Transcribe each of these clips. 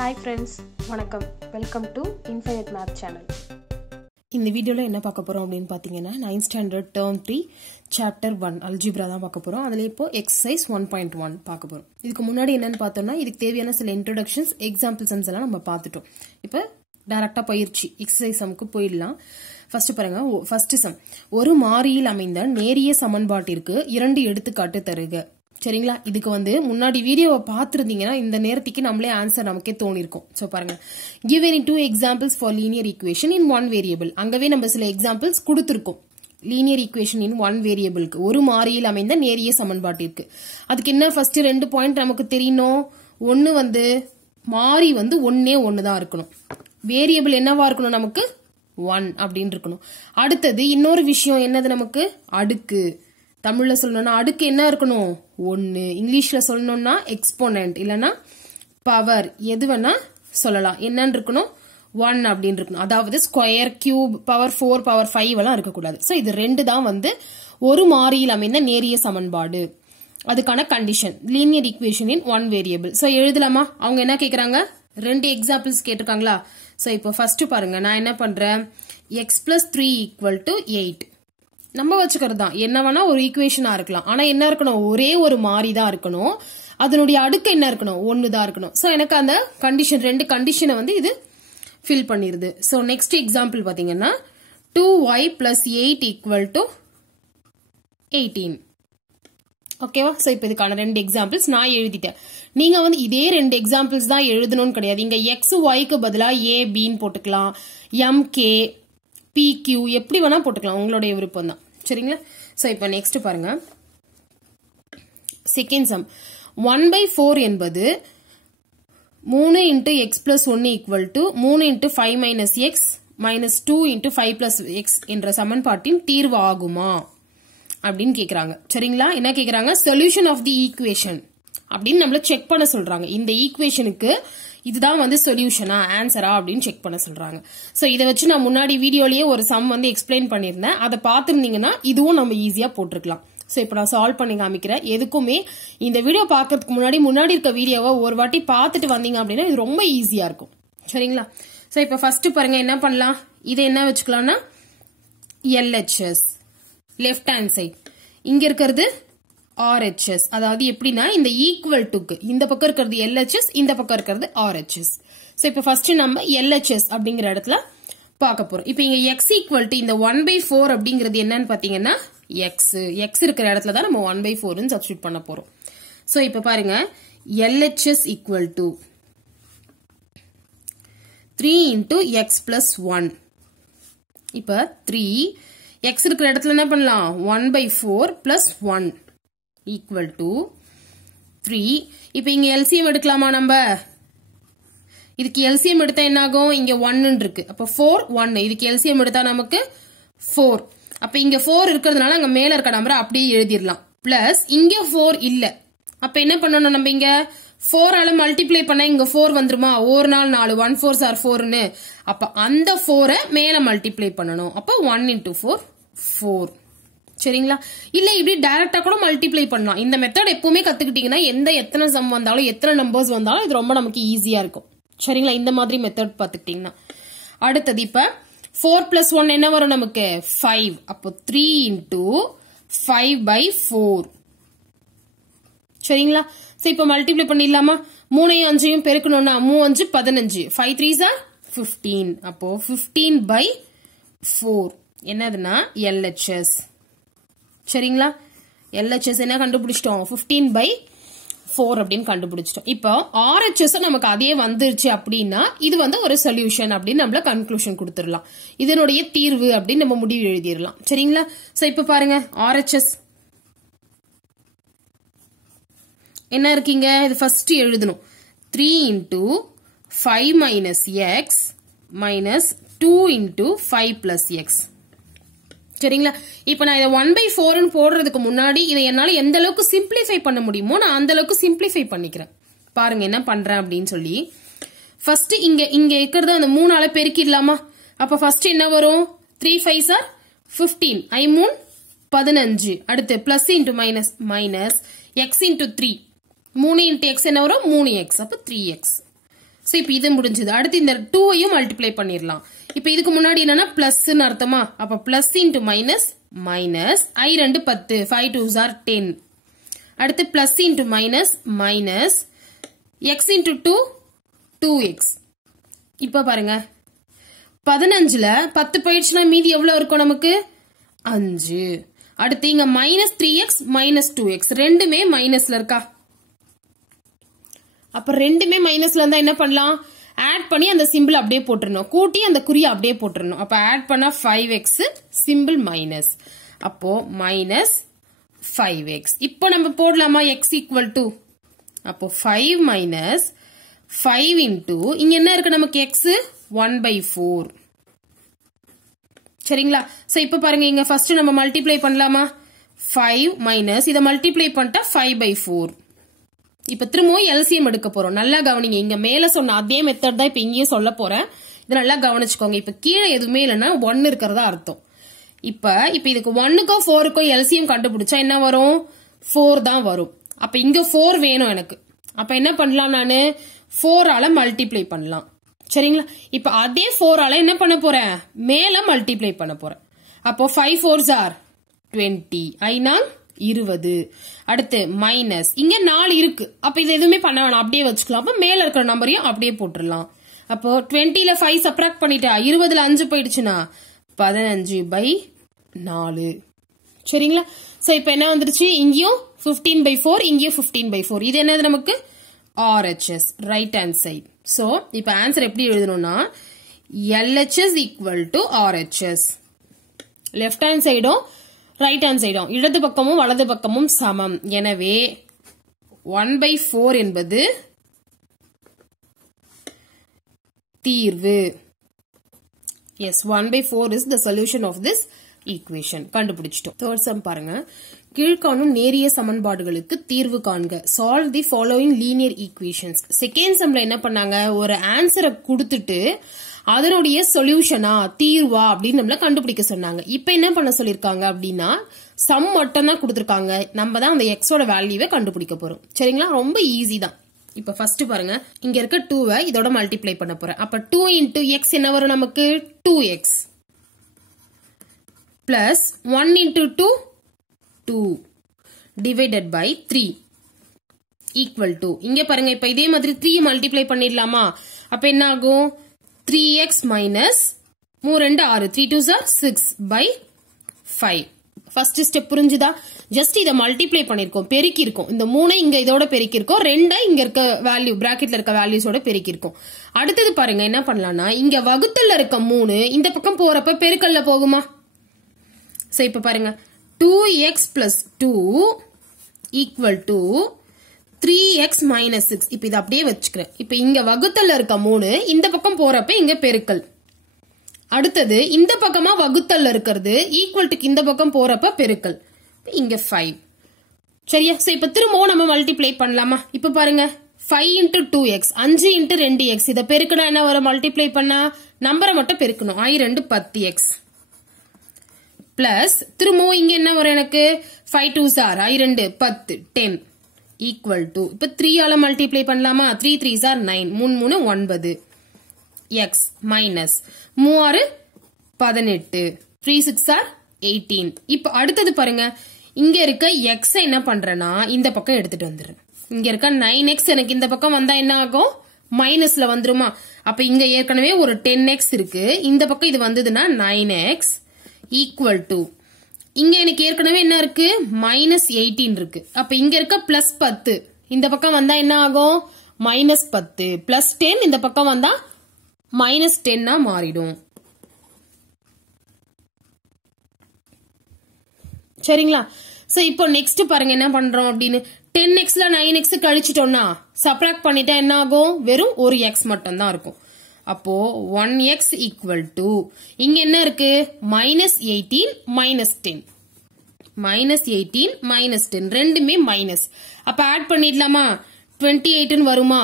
Hi friends, வணக்கம். Welcome to Infinite Math Channel. இந்த வீடியோல என்ன பார்க்க போறோம் அப்படினு பாத்தீங்கன்னா 9th standard term 3 chapter 1 algebra தான் பார்க்க போறோம். அதுல இப்போ exercise 1.1 பார்க்க போறோம். இதுக்கு முன்னாடி என்னன்னு பார்த்தோம்னா இதுக்கு தேவையான சில introductions, example sums எல்லாம் நம்ம பார்த்துட்டோம். இப்போ டைரக்டா பயிற்சி exercise sumக்கு போயிடலாம். ஃபர்ஸ்ட் பாருங்க, ஃபர்ஸ்ட் சம். ஒரு மாறியில் அமைந்த நேரிய சமன்பாட்டிற்கு இரண்டு எடுத்துக்காட்டு தருக. சரிங்களா? இதுக்கு முன்னாடி வீடியோவை பார்த்திருந்தீங்கன்னா இந்த நேரத்துக்கு நம்மளே ஆன்சர் நமக்கே தோணிருக்கும். சோ பாருங்க, give any two examples for linear equation in one variable. அங்கவே நம்ம சில எக்ஸாம்பிள்ஸ் கொடுத்திருக்கோம். லீனியர் ஈக்குவேஷன் இன் ஒன் வேரியபிளுக்கு, ஒரு மாறியில் அமைந்த நேரிய சமன்பாட்டிற்கு. அதுக்கு என்ன ஃபர்ஸ்ட் ரெண்டு பாயிண்ட் நமக்கு தெரியணும். ஒன்னு மாறி ஒன்னே ஒண்ணுதான் இருக்கணும். வேரியபிள் என்னவா இருக்கணும், நமக்கு 1 அப்படின்னு இருக்கணும். அடுத்தது இன்னொரு விஷயம் என்னது, நமக்கு அடுக்கு. தமிழ்ல சொல்லணும்னா அடுக்கு என்ன இருக்கணும், 1. இங்கிலீஷ்ல சொல்லணும்னா எக்ஸ்போனன்ட் இல்லனா பவர், எது வேணா சொல்லலாம். என்னன்னு இருக்கணும், 1 அப்படின்னு இருக்கணும். அதாவது ஸ்கொயர், கியூப், பவர் 4, பவர் 5 எல்லாம் இருக்கக்கூடாது. சோ இது ரெண்டு தான் ஒரு மாறியில் அமைந்த நேரிய சமன்பாடு. அதுக்கான condition linear equation in one variable. So எழுதலாமா? அவங்க என்ன கேக்குறாங்க, ரெண்டு எக்ஸாம்பிள்ஸ் கேட்டிருக்காங்களா? சோ இப்போ ஃபர்ஸ்ட் பாருங்க, நான் என்ன பண்றேன், x plus 3 equal to 8 நம்ம வச்சுக்கிறது தான். என்ன வேணா ஒரு ஈக்குவேஷனா இருக்கலாம். ஆனா என்ன இருக்கணும், ஒரே ஒரு மாறி தான் இருக்கணும். அதனுடைய அடுக்கு என்ன இருக்கணும், 1 தான் இருக்கணும். சோ எனக்கு அந்த கண்டிஷன், ரெண்டு கண்டிஷனை இது ஃபில் பண்ணிருது. சோ நெக்ஸ்ட் எக்ஸாம்பிள் பாத்தீங்கன்னா 2y plus 8 equal to 18. ஓகேவா? சோ இப்போ இதுக்கான ரெண்டு எக்ஸாம்பிள்ஸ் நான் எழுதிட்டேன். நீங்க இதே ரெண்டு எக்ஸாம்பிள்ஸ் தான் எழுதணும்னு கிடையாது. இங்க x yக்கு பதிலா a bன்னு போட்டுக்கலாம், m k PQ எப்படி வேணா போட்டுக்கலாம், உங்களுடைய விருப்பம் தான். சரிங்களா? சோ இப்போ நெக்ஸ்ட் பாருங்க, செகண்ட் சம். 1/4 என்பது 3 into x plus 1 equal to 3 into 5 minus x minus 2 into 5 plus x என்ற சமன்பாட்டின் தீர்வு ஆகுமா அப்படின்னு கேக்குறாங்க. சரிங்களா? என்ன கேக்குறாங்க, சொல்யூஷன் ஆஃப் தி ஈக்குவேஷன் அப்படின்னு நம்மள செக் பண்ண சொல்றாங்க. இந்த ஈக்குவேஷனுக்கு இதுதான் சொல்யூஷனா, ஆன்சரா அப்படின்னு செக் பண்ண சொல்றாங்க. சோ இதை வச்சு நான் முன்னாடி வீடியோலயே ஒரு சம் எக்ஸ்பிளைன் பண்ணிருந்தேன். அதை பார்த்திருந்தீங்கன்னா இதுவும் நம்ம ஈஸியா போட்டுருக்கலாம். சோ இப்ப நான் சால்வ் பண்ணி காமிக்கிறேன். எதுக்குமே இந்த வீடியோ பாக்கிறதுக்கு முன்னாடி இருக்க வீடியோவை ஒரு வாட்டி பார்த்துட்டு வந்தீங்க அப்படின்னா இது ரொம்ப ஈஸியா இருக்கும். சரிங்களா? சோ இப்ப ஃபர்ஸ்ட் பாருங்க, என்ன பண்ணலாம், இதை என்ன வச்சுக்கலாம்னா LHS லெஃப்ட் ஹேண்ட் சைட், இங்க இருக்கிறது RHS. அதாவது எப்படின்னா இந்த ஈக்குவல் டுக்கு இந்த பக்கம் இருக்கிறது LHS, இந்த பக்கம் இருக்கிறது RHS. சோ இப்ப ஃபர்ஸ்ட் நம்ம LHS அப்படிங்கிற இடத்துல பார்க்க போறோம். இப்போ இங்க x ஈக்குவல் டு இந்த 1/4 அப்படிங்கிறது என்னன்னு பாத்தீங்கன்னா x இருக்கிற இடத்துல தான் நம்ம 1/4 சப்ஸ்டிட்யூட் பண்ண போறோம். சோ இப்ப பாருங்க, LHS equal to 3 into x plus 1. இப்ப 3 x இருக்கிற இடத்துல என்ன பண்ணலாம், 1/4 plus 1 equal to 3. இப்ப இங்க LCM எடுக்கலாமா? நம்ம இதுக்கு LCM எடுத்தா என்ன ஆகும், இங்க 1 இருக்கு. அப்ப 4 1, இதுக்கு LCM எடுத்தா நமக்கு 4. அப்ப இங்க 4 இருக்கிறதுனால அங்க மேல இருக்க நம்பரை அப்படியே எழுதிடலாம். பிளஸ் இங்க 4 இல்ல. அப்ப என்ன பண்ணணும், நம்ம இங்க 4 ஆல மல்டிப்ளை பண்ணா இங்க 4 வந்துருமா, ஒரு நாள் 4, 1 4s are 4ன்னு. அப்ப அந்த 4 மேல மல்டிப்ளை பண்ணணும். அப்ப 1 into 4 4. சரிங்களா? இல்ல இப்படி டைரக்டா கூட மல்டிப்ளை பண்ணலாம். இந்த மெத்தட் எப்பவுமே கத்துக்கிட்டீங்கன்னா எத்தனை சம் வந்தாலும் எத்தனை நம்பர்ஸ் வந்தாலும் இது ரொம்ப நமக்கு ஈஸியா இருக்கும். சரிங்களா? இந்த மாதிரி மெத்தட் பாத்துக்கிட்டீங்கன்னா. அடுத்தது இப்ப 4 plus 1 என்ன வரும் நமக்கு, 5. அப்போ 3 into 5/4. சரிங்களா? சோ இப்ப மல்டிப்ளை பண்ணிடலாமா? 3ஐயும் 5ஐயும் பெருக்கணும்னா 3 5 15, 5 3s are 15. அப்போ 15/4 என்னதுன்னா LHS. சரிங்களா? LHS என்ன கண்டுபிடிச்சிட்டோம், 15/4 அப்படின்னு கண்டுபிடிச்சிட்டோம். இப்போ RHS நமக்கு அதே வந்துருச்சு அப்படின்னா இது ஒரு சொல்யூஷன் அப்படின்னு நம்மள கன்க்ளூஷன் கொடுத்துடலாம். இதனுடைய தீர்வு அப்படின்னு நம்ம முடிவு எழுதிடலாம். சரிங்களா? சோ இப்ப பாருங்க, RHS என்ன இருக்கீங்க, இது ஃபர்ஸ்ட் எழுதணும். 3 into 5 minus x minus 2 into 5 plus x. சரிங்களா? இப்ப நான் இதை 1/4 போடுறதுக்கு முன்னாடி இதை என்னால எந்த அளவுக்கு சிம்பிளிஃபை பண்ண முடியுமோ நான் அந்த அளவுக்கு சிம்பிளிஃபை பண்ணிக்கிறேன். பாருங்க என்ன பண்றேன் அப்படின்னு சொல்லி. ஃபர்ஸ்ட் இங்க இருக்கிறது அந்த 3 ஆல பெருக்கிடலாமா? அப்ப ஃபர்ஸ்ட் என்ன வரும், 3 5s are 15, I 3 15. அடுத்து plus into minus minus x into 3, 3 into x என்ன வரும், 3x. அப்ப 3x. சோ இப்போ இது முடிஞ்சது. அடுத்து இந்த 2ஐயும் மல்டிப்ளை பண்ணிரலாம். இப்போ இதுக்கு முன்னாடி என்னன்னா பிளஸ்னு அர்த்தமா, அப்ப plus into minus minus I 2 10 5 2s are 10. அடுத்து plus into minus minus x into 2 2x. இப்ப பாருங்க 15ல 10 போயிடுச்சுன்னா மீதி எவ்வளவு இருக்கும் நமக்கு 5. அடுத்து இங்க மைனஸ் 3x மைனஸ் 2x ரெண்டுமே மைனஸ்ல இருக்கா, அப்ப ரெண்டுமே மைனஸ்ல இருந்தா என்ன பண்ணலாம், ஆட் பண்ணி அந்த சிம்பிள் அப்படியே போட்டுறணும், கூட்டி அந்த குறியை அப்படியே போட்டுறணும். அப்ப ஆட் பண்ணா 5x சிம்பிள் மைனஸ், அப்போ மைனஸ் 5x. இப்போ நம்ம போடலாமா x ஈக்குவல் டு, அப்போ 5 மைனஸ் 5 இன்டூ இங்க என்ன இருக்கு நமக்கு x 1/4. சரிங்களா? சோ இப்ப பாருங்க இங்க ஃபர்ஸ்ட் நம்ம மல்டிப்ளை பண்ணலாமா, 5 மைனஸ் இத மல்டிப்ளை பண்ணிட்டா 5/4. இப்ப திரும்பவும் எல்சிஎம் எடுக்க போறோம். நல்லா கவனிங்க, இங்க மேல சொன்ன அதே மெத்தட் தான் இப்ப இங்கேயே சொல்ல போறேன். இத நல்லா கவனிச்சுக்கோங்க. இப்ப கீழே எதுவுமே இல்லைன்னா 1 இருக்கிறதா அர்த்தம். இப்ப இதுக்கு 1க்கும் 4க்கும் எல்சிஎம் கண்டுபிடிச்சா என்ன வரும், 4 தான் வரும். அப்ப இங்க 4 வேணும் எனக்கு. அப்ப என்ன பண்ணலாம், நானு 4ஆல மல்டிப்ளை பண்ணலாம். சரிங்களா? இப்ப அதே 4ஆல என்ன பண்ண போறேன், மேல மல்டிப்ளை பண்ண போறேன். அப்போ 5 4s are 20, 20. அடுத்து மைனஸ் இங்க 4 இருக்கு, அப்ப இது எதுவுமே பண்ண வேணாம், அப்படியே வச்சுக்கலாம். அப்ப மேல இருக்கிற நம்பரையும் அப்படியே போட்டுடலாம். அப்போ 20ல 5 சப்ராக்ட் பண்ணிட்டா 20ல 5 போயிடுச்சுன்னா 15/4. சரிங்களா? சோ இப்ப என்ன வந்துருச்சு, இங்கேயும் 15/4 இங்கேயும் 15/4. இது என்னது நமக்கு RHS, right hand side. So இப்ப ஆன்சர் எப்படி எழுதணும்னா LHS equal to RHS. Left hand சைடும் ரைட் ஹேண்ட் சைடும் இடது பக்கமும் வலது பக்கமும் சமம். எனவே 1/4 என்பது தீர்வு. Yes, 1/4 is the solution of this equation. கண்டுபிடிச்சிட்டோம். தேர்ட் சம் பாருங்க, கீழ்காணும் நேரிய சமன்பாடுகளுக்கு தீர்வு காண்க. சால்வ் தி ஃபாலோயிங் லீனியர் ஈக்குவேஷன்ஸ். செகண்ட் சம்ல என்ன பண்ணாங்க, ஒரு ஆன்சரை கொடுத்துட்டு அதனுடைய சொல்யூஷனா தீர்வா அப்படின்னு நம்மள கண்டுபிடிக்க சொன்னாங்க. இப்ப என்ன பண்ண சொல்லிருக்காங்க அப்படின்னா சம் மட்டும் தான் கொடுத்திருக்காங்க, நம்ம தான் அந்த எக்ஸோட வேல்யூவை கண்டுபிடிக்க போறோம். சரிங்களா? ரொம்ப ஈஸி தான். இப்ப ஃபர்ஸ்ட் பாருங்க, இங்க இருக்க 2வை இதோட மல்டிப்ளை பண்ண போறேன். அப்ப 2 இன்டூ எக்ஸ் என்ன வரும் நமக்கு 2x plus 1 into 2 2 divided by 3 equal to, இங்க பாருங்க இப்ப இதே மாதிரி 3 மல்டிப்ளை பண்ணிடலாமா, அப்ப என்ன ஆகும் 3x minus 3 2 6 3 2s are 6/5. First step புரிஞ்சுதா? ஜஸ்ட் இத மல்டிப்ளை பண்ணிருக்கோம், பெருக்கி இருக்கோம். இந்த 3 இங்க இதோட பெருக்கி இருக்கோம், 2 இங்க இருக்க வேல்யூ பிராக்கெட்ல இருக்க வேல்யூஸோட பெருக்கி இருக்கோம். அடுத்தது பாருங்க என்ன பண்ணலாம்னா, இங்க வகுத்தல்ல இருக்க 3 இந்த பக்கம் போறப்ப பெருக்கல்ல போகுமா. சோ இப்ப பாருங்க 2x plus 2 equal to 3x minus 6. இப்ப இத அப்படியே வச்சுக்கிறேன். இப்ப இங்க வகுத்தல்ல இருக்க 3 இந்த பக்கம் போறப்ப இங்க பெருக்கல். அடுத்தது இந்த பக்கமா வகுத்தல்ல இருக்கிறது ஈக்குவல் டு இந்த பக்கம் போறப்ப பெருக்கல். இங்க 5. சரியா? சோ இப்ப திரும்பவும் நம்ம மல்டிப்ளை பண்ணலாமா? இப்ப பாருங்க 5 into 2x 5 into 2x இத பெருக்கனா என்ன வரும், மல்டிப்ளை பண்ணா நம்பரை மட்டும் பெருக்கணும். I 2 10x பிளஸ் திரும்பவும் இங்க என்ன வரும் எனக்கு 5 2s are I 2 10 10 equal to, இப்ப 3 ஆல மல்டிப்ளை பண்ணலாமா, 3 3s are 9 3 3 9 x minus 3 18 3 6 are 18. இப்ப அடுத்தது பாருங்க, இங்க இருக்க x என்ன பண்றேன்னா இந்த பக்கம் எடுத்துட்டு வந்துடுறேன். இங்க இருக்க 9x எனக்கு இந்த பக்கம் வந்தா என்ன ஆகும், மைனஸ்ல வந்துருமா. அப்ப இங்க ஏற்கனவே ஒரு 10x இருக்கு, இந்த பக்கம் இது வந்ததுன்னா 9x ஈக்குவல் டு, இங்க எனக்கு ஏற்கனவே என்ன இருக்கு மைனஸ் 18 இருக்கு. அப்ப இங்க இருக்க பிளஸ் 10 இந்த பக்கம் வந்தா என்ன ஆகும் மைனஸ் 10 பிளஸ் 10 இந்த பக்கம் வந்தா மைனஸ் 10 மாறிடும். சரிங்களா? சோ இப்போ நெக்ஸ்ட் பாருங்க என்ன பண்றோம் அப்படின்னு, 10xல 9x கழிச்சிட்டோம்னா சப்ராக்ட் பண்ணிட்டா என்ன ஆகும், வெறும் ஒரு x மட்டும் தான் இருக்கும். அப்போ 1x ஈக்குவல் டு, இங்க என்ன இருக்கு மைனஸ் 18 மைனஸ் 10 மைனஸ் 18 மைனஸ் 10 ரெண்டுமே மைனஸ். அப்ப ஆட் பண்ணிடலாமா 28 வருமா.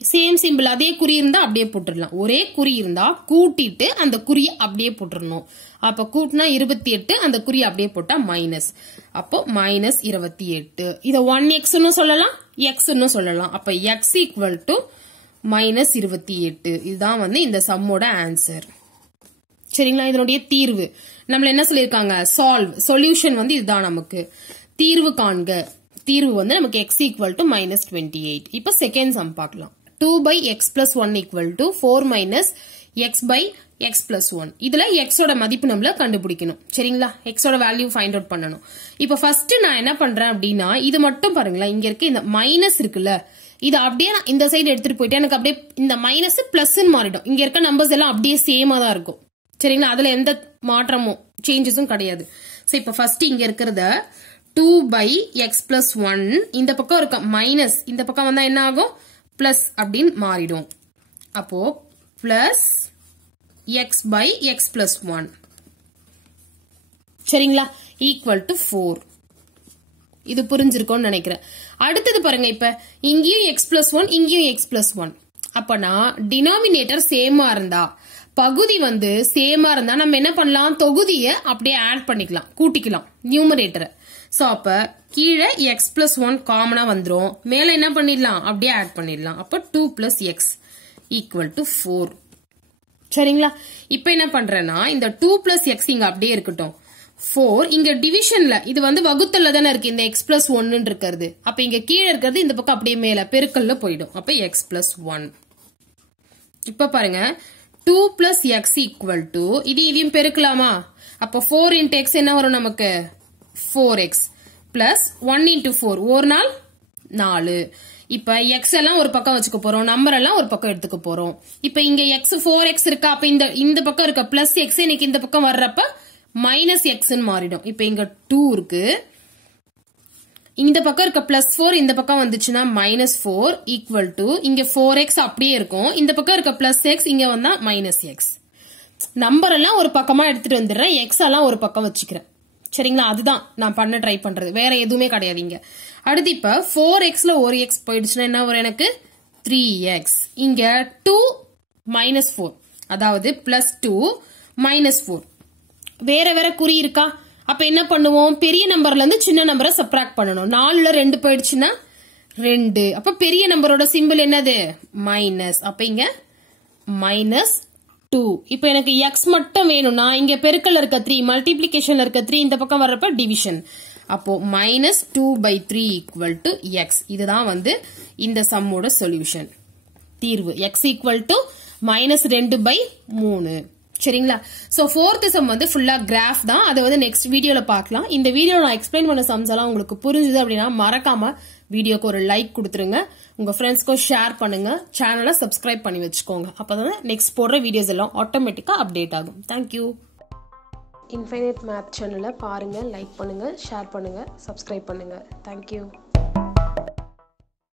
சேம் சிம்பிள், அதே குறி இருந்தா அப்படியே போட்டுடலாம். ஒரே குறி இருந்தா கூட்டிட்டு அந்த குறியை அப்படியே போட்டுடணும். அப்ப கூட்டினா 28, அந்த குறி அப்படியே போட்டா மைனஸ். அப்போ மைனஸ் 28. இத 1x சொல்லலாம் x சொல்லலாம். அப்ப x ஈக்குவல் டு -28. இதுதான் வந்து இந்த சம்மோட ஆன்சர். சரிங்களா? இதனுடைய தீர்வு நம்மள என்ன சொல்லிருக்காங்க? சொல்யூஷன் வந்து இதுதான். நமக்கு தீர்வு காண்க. தீர்வு வந்து நமக்கு x = -28. இப்ப செகண்ட் சம் பார்க்கலாம். 2/x + 1 = 4 - x/x + 1. இதுல x ஓட மதிப்பு நம்மள கண்டுபிடிக்கணும். சரிங்களா? x ஓட வேல்யூ ஃபைண்ட் அவுட் பண்ணணும். இப்ப ஃபர்ஸ்ட் நான் என்ன பண்றேன் அப்படின்னா, இது மட்டும் பாருங்களா, இங்க இருக்க இந்த மைனஸ் இருக்குல்ல, இது அப்படியே நான் இந்த சைடு எடுத்துட்டு போயிட்டு எனக்கு அப்படியே இந்த மைனஸ் பிளஸ்ன்னு மாறிடும். இங்க இருக்க நம்பர்ஸ் எல்லாம் அப்படியே சேமா தான் இருக்கும். சரிங்களா? அதுல எந்த மாற்றமும் சேஞ்சஸும் கிடையாது. சோ இப்ப ஃபர்ஸ்ட் இங்க இருக்கிறத 2/x + 1 இந்த பக்கம் இருக்க மைனஸ் இந்த பக்கம் வந்தா என்ன ஆகும்? பிளஸ் அப்படின்னு மாறிடும். அப்போ பிளஸ் x/x + 1. சரிங்களா? = 4. இது புரிஞ்சிருக்கும்னு நினைக்கிறேன். அடுத்தது பாருங்க, இப்ப இங்கேயும் x + 1 இங்கேயும் x + 1. அப்பனா டினாமினேட்டர் சேமா இருந்தா, பகுதி வந்து சேமா இருந்தா நம்ம என்ன பண்ணலாம்? தொகுதியை அப்படியே ஆட் பண்ணிக்கலாம், கூட்டிக்கலாம் நியூமரேட்டரை. சோ அப்ப கீழே x + 1 காமனா வந்துரும், மேல என்ன பண்ணிடலாம்? அப்படியே ஆட் பண்ணிடலாம். அப்ப 2 + x = 4. சரிங்களா? இப்ப என்ன பண்றேன்னா, இந்த 2 + x இங்க அப்படியே இருக்கட்டும். 4 இங்க டிவிஷன்ல, இது வந்து வகுத்தல்ல தானே இருக்கு இந்த x + 1 இருக்கிறது. அப்ப இங்க கீழே இருக்கிறது இந்த பக்கம் அப்படியே மேல பெருக்கல்ல போயிடும். அப்ப x + 1. இப்ப பாருங்க, 2 + x = இதையும் பெருக்கலாமா? அப்ப 4 × x என்ன வரும் நமக்கு? 4x plus 1 × 4 ஒரு நாள் 4. இப்ப x எல்லாம் ஒரு பக்கம் வச்சுக்க போறோம், நம்பர் எல்லாம் ஒரு பக்கம் எடுத்துக்க போறோம். இப்ப இங்க x 4x இருக்கா, அப்ப இந்த பக்கம் இருக்க பிளஸ் x இன்னைக்கு இந்த பக்கம் வர்றப்ப -x ன்னு மாறிடும். இப்ப இங்க 2 இருக்கு, இந்த பக்கம் இருக்க +4 இந்த பக்கம் வந்துச்சுன்னா -4 = இங்க 4x அப்படியே இருக்கும், இந்த பக்கம் இருக்க +x இங்க வந்தா -x. நம்பர் எல்லாம் ஒரு பக்கமா எடுத்துட்டு வந்துடுறேன், x எல்லாம் ஒரு பக்கம் வச்சுக்கிறேன். சரிங்களா? அதுதான் நான் பண்ண ட்ரை பண்றது, வேற எதுவுமே கிடையாது இங்க. அடுத்து இப்ப 4xல ஒரு x போயிடுச்சுன்னா என்ன வரும் எனக்கு? 3x. இங்க 2 - 4, அதாவது +2 -4. வேற வேற குறி இருக்கா? அப்ப என்ன பண்ணுவோம்? பெரிய நம்பர்ல இருந்து சின்ன நம்பரை சப்ராக்ட் பண்ணணும். 4ல 2 போயிடுச்சுன்னா 2. அப்ப பெரிய நம்பரோட சிம்பிள் என்னது? மைனஸ். அப்ப இங்க -2. இப்ப எனக்கு x மட்டும் வேணும்னா இங்க பெருக்கல்ல இருக்க 3, மல்டிப்ளிகேஷன்ல இருக்க 3 இந்த பக்கம் வர்றப்ப டிவிஷன். அப்போ -2/3 = x. இதுதான் வந்து இந்த சம்மோட சொல்யூஷன், தீர்வு. x = -2/3. சரிங்களா? சோ ஃபோர்த் சம் வந்து ஃபுல்லா கிராஃப் தான், அதை வந்து நெக்ஸ்ட் வீடியோல பார்க்கலாம். இந்த வீடியோ நான் எக்ஸ்பிளைன் பண்ண சம்ஸ் எல்லாம் உங்களுக்கு புரிஞ்சுது அப்படின்னா மறக்காம வீடியோக்கு ஒரு லைக் கொடுத்துருங்க, உங்க ஃப்ரெண்ட்ஸ்க்கும் ஷேர் பண்ணுங்க, சேனலை சப்ஸ்கிரைப் பண்ணி வச்சுக்கோங்க. அப்பதான் நெக்ஸ்ட் போடுற வீடியோஸ் எல்லாம் ஆட்டோமேட்டிக்கா அப்டேட் ஆகும். தேங்க்யூ. இன்ஃபைனைட் மேத் சேனலை பாருங்க, லைக் பண்ணுங்க, ஷேர் பண்ணுங்க, சப்ஸ்கிரைப் பண்ணுங்க. தேங்க்யூ.